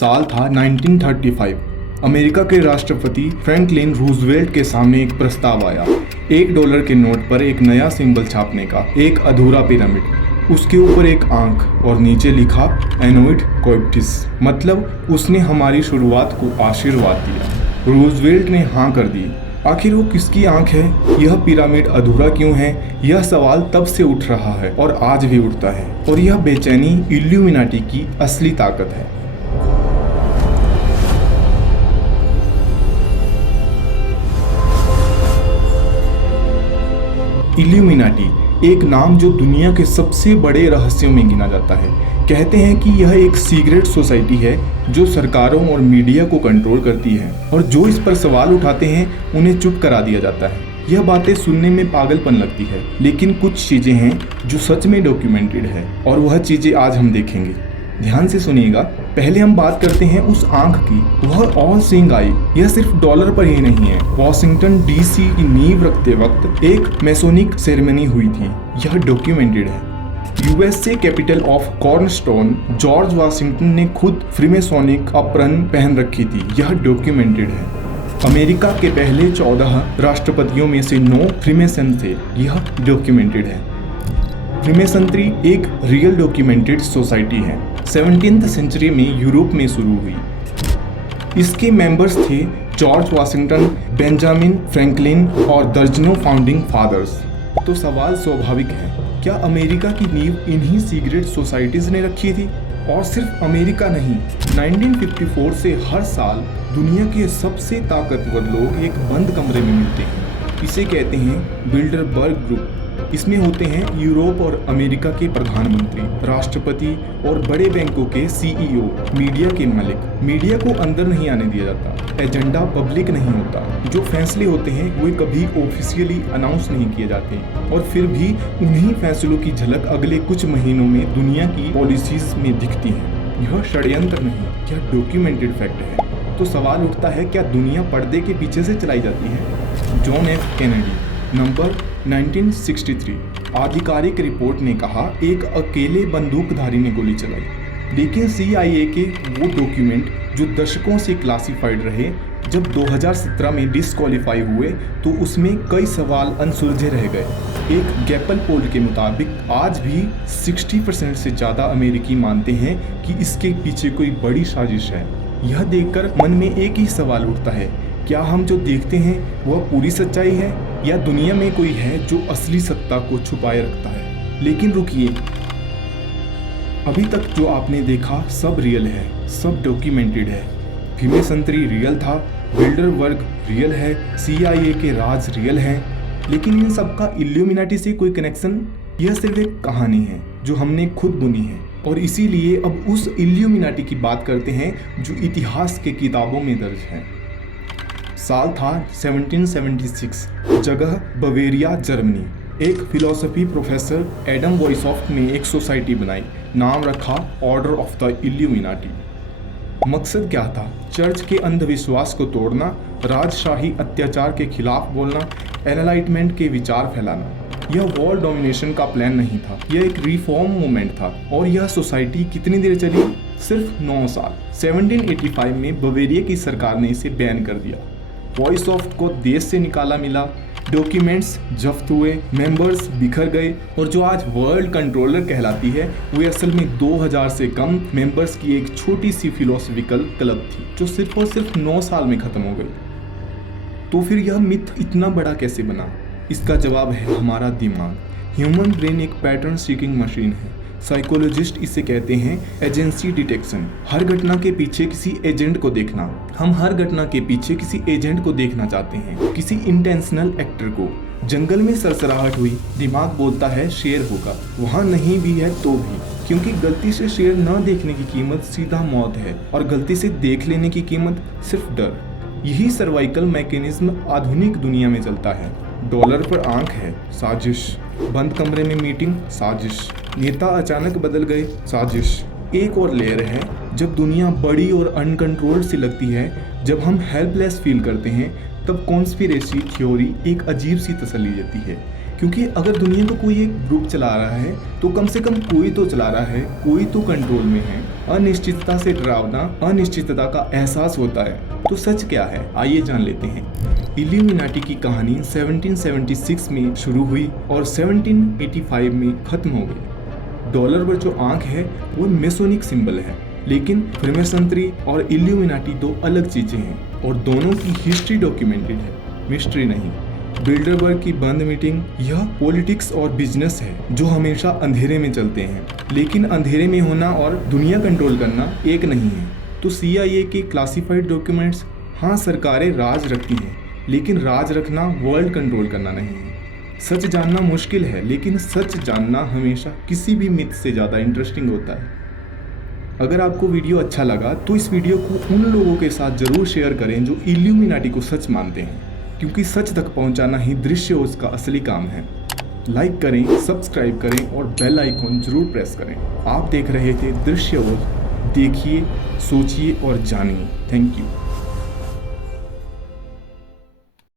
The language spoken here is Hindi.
साल था 1935। अमेरिका के राष्ट्रपति फ्रैंकलिन रूजवेल्ट के सामने एक प्रस्ताव आया, $1 के नोट पर एक नया सिंबल छापने का, एक अधूरा पिरामिड, उसके ऊपर एक आंख और नीचे लिखा एनोइड कोइप्टिस, मतलब उसने हमारी शुरुआत को आशीर्वाद दिया। रूजवेल्ट ने हाँ कर दी। आखिर वो किसकी आंख है? यह पिरामिड अधूरा क्यों है? यह सवाल तब से उठ रहा है और आज भी उठता है, और यह बेचैनी इल्यूमिनाटी की असली ताकत है। इल्यूमिनाटी एक नाम जो दुनिया के सबसे बड़े रहस्यों में गिना जाता है। कहते हैं कि यह एक सीक्रेट सोसाइटी है जो सरकारों और मीडिया को कंट्रोल करती है, और जो इस पर सवाल उठाते हैं उन्हें चुप करा दिया जाता है। यह बातें सुनने में पागलपन लगती है, लेकिन कुछ चीजें हैं जो सच में डॉक्यूमेंटेड है, और वह चीजें आज हम देखेंगे। ध्यान से सुनिएगा। पहले हम बात करते हैं उस आंख की, वह ऑल सीइंग आई। यह सिर्फ डॉलर पर ही नहीं है। वॉशिंगटन डीसी की नींव रखते वक्त एक मैसोनिक सेरेमनी हुई थी, यह डॉक्यूमेंटेड है। USA capital of cornerstone, George Washington ने खुद फ्रीमेसोनिक अपरन पहन रखी थी, यह डॉक्यूमेंटेड है। अमेरिका के पहले 14 राष्ट्रपतियों में से 9 फ्रीमेसन थे, यह डॉक्यूमेंटेड है। फ्रीमेसनरी एक रियल डॉक्यूमेंटेड सोसाइटी है, 17th सेंचुरी में यूरोप में शुरू हुई। इसके मेंबर्स थे जॉर्ज वाशिंगटन, बेंजामिन फ्रैंकलिन और दर्जनों फाउंडिंग फादर्स। तो सवाल स्वाभाविक है, क्या अमेरिका की नींव इन्हीं सीक्रेट सोसाइटीज ने रखी थी? और सिर्फ अमेरिका नहीं, 1954 से हर साल दुनिया के सबसे ताकतवर लोग एक बंद कमरे में मिलते हैं। इसे कहते हैं बिल्डरबर्ग ग्रुप। इसमें होते हैं यूरोप और अमेरिका के प्रधानमंत्री, राष्ट्रपति और बड़े बैंकों के सीईओ, मीडिया के मालिक। मीडिया को अंदर नहीं आने दिया जाता, एजेंडा पब्लिक नहीं होता, जो फैसले होते हैं वे कभी ऑफिशियली अनाउंस नहीं किए जाते, और फिर भी उन्हीं फैसलों की झलक अगले कुछ महीनों में दुनिया की पॉलिसीज में दिखती है। यह षड्यंत्र नहीं, यह डॉक्यूमेंटेड फैक्ट है। तो सवाल उठता है, क्या दुनिया पर्दे के पीछे से चलाई जाती है? John F Kennedy, number 1963। आधिकारिक रिपोर्ट ने कहा एक अकेले बंदूकधारी ने गोली चलाई, लेकिन CIA के वो डॉक्यूमेंट जो दशकों से क्लासिफाइड रहे, जब 2017 में डिस्क्वालीफाई हुए तो उसमें कई सवाल अनसुलझे रह गए। एक गैपल पोल के मुताबिक आज भी 60% से ज़्यादा अमेरिकी मानते हैं कि इसके पीछे कोई बड़ी साजिश है। यह देखकर मन में एक ही सवाल उठता है, क्या हम जो देखते हैं वह पूरी सच्चाई है, या दुनिया में कोई है जो असली सत्ता को छुपाए रखता है? लेकिन रुकिए, अभी तक जो आपने देखा सब रियल है, सब डॉक्यूमेंटेड है। फ्रीमेसनरी रियल था, बिल्डरबर्ग रियल है, CIA के राज रियल है, लेकिन इन सबका इल्यूमिनाटी से कोई कनेक्शन? यह सिर्फ एक कहानी है जो हमने खुद बुनी है, और इसीलिए अब उस इल्यूमिनाटी की बात करते हैं जो इतिहास के किताबों में दर्ज है। साल था 1776, जगह बवेरिया, जर्मनी। एक फिलॉसफी प्रोफेसर एडम वॉइसॉफ्ट ने एक सोसाइटी बनाई, नाम रखा ऑर्डर ऑफ द इल्यूमिनाटी। मकसद क्या था? चर्च के अंधविश्वास को तोड़ना, राजशाही अत्याचार के खिलाफ बोलना, एनलाइटमेंट के विचार फैलाना। यह वर्ल्ड डोमिनेशन का प्लान नहीं था, यह एक रिफॉर्म मूवमेंट था। और यह सोसाइटी कितनी देर चली? सिर्फ 9 साल। 1785 में बवेरिया की सरकार ने इसे बैन कर दिया। वॉइसऑफ्ट को देश से निकाला मिला, डॉक्यूमेंट्स जब्त हुए, मेंबर्स बिखर गए, और जो आज वर्ल्ड कंट्रोलर कहलाती है वे असल में 2000 से कम मेंबर्स की एक छोटी सी फिलोसफिकल क्लब थी, जो सिर्फ और सिर्फ 9 साल में खत्म हो गई। तो फिर यह मिथ इतना बड़ा कैसे बना? इसका जवाब है हमारा दिमाग। ह्यूमन ब्रेन एक पैटर्न सीकिंग मशीन है। साइकोलॉजिस्ट इसे कहते हैं एजेंसी डिटेक्शन। हर घटना के पीछे किसी एजेंट को देखना। हम हर घटना के पीछे किसी एजेंट को देखना चाहते हैं, किसी इंटेंशनल एक्टर को। जंगल में सरसराहट हुई, दिमाग बोलता है शेर होगा, वहाँ नहीं भी है तो भी, क्योंकि गलती से शेर न देखने की कीमत सीधा मौत है, और गलती से देख लेने की कीमत सिर्फ डर। यही सर्वाइकल मैकेनिज्म आधुनिक दुनिया में चलता है। डॉलर पर आंख है, साजिश। बंद कमरे में मीटिंग, साजिश। नेता अचानक बदल गए, साजिश। एक और लेयर है, जब दुनिया बड़ी और अनकंट्रोल्ड सी लगती है, जब हम हेल्पलेस फील करते हैं, तब कॉन्स्पिरेसी थ्योरी एक अजीब सी तसल्ली देती है। क्योंकि अगर दुनिया को कोई एक ग्रुप चला रहा है तो कम से कम कोई तो चला रहा है, कोई तो कंट्रोल में है। अनिश्चितता से डरावना, अनिश्चितता का एहसास होता है। तो सच क्या है, आइए जान लेते हैं। इल्यूमिनाटी की कहानी 1776 में शुरू हुई और 1785 में खत्म हो गई। डॉलर पर जो आंख है वो मेसोनिक सिंबल है, लेकिन फ्रीमेसनरी और इल्यूमिनाटी दो अलग चीजें हैं और दोनों की हिस्ट्री डॉक्यूमेंटेड है, मिस्ट्री नहीं। बिल्डरबर्ग की बंद मीटिंग, यह पॉलिटिक्स और बिजनेस है जो हमेशा अंधेरे में चलते हैं, लेकिन अंधेरे में होना और दुनिया कंट्रोल करना एक नहीं है। तो CIA के क्लासिफाइड डॉक्यूमेंट्स, हाँ सरकारें राज रखती हैं, लेकिन राज रखना वर्ल्ड कंट्रोल करना नहीं है। सच जानना मुश्किल है, लेकिन सच जानना हमेशा किसी भी मिथ से ज़्यादा इंटरेस्टिंग होता है। अगर आपको वीडियो अच्छा लगा तो इस वीडियो को उन लोगों के साथ जरूर शेयर करें जो इल्यूमिनाटी को सच मानते हैं, क्योंकि सच तक पहुंचाना ही दृश्यओज का असली काम है। लाइक करें, सब्सक्राइब करें और बेल आइकॉन जरूर प्रेस करें। आप देख रहे थे दृश्यओज, देखिए, सोचिए और जानिए। Thank you.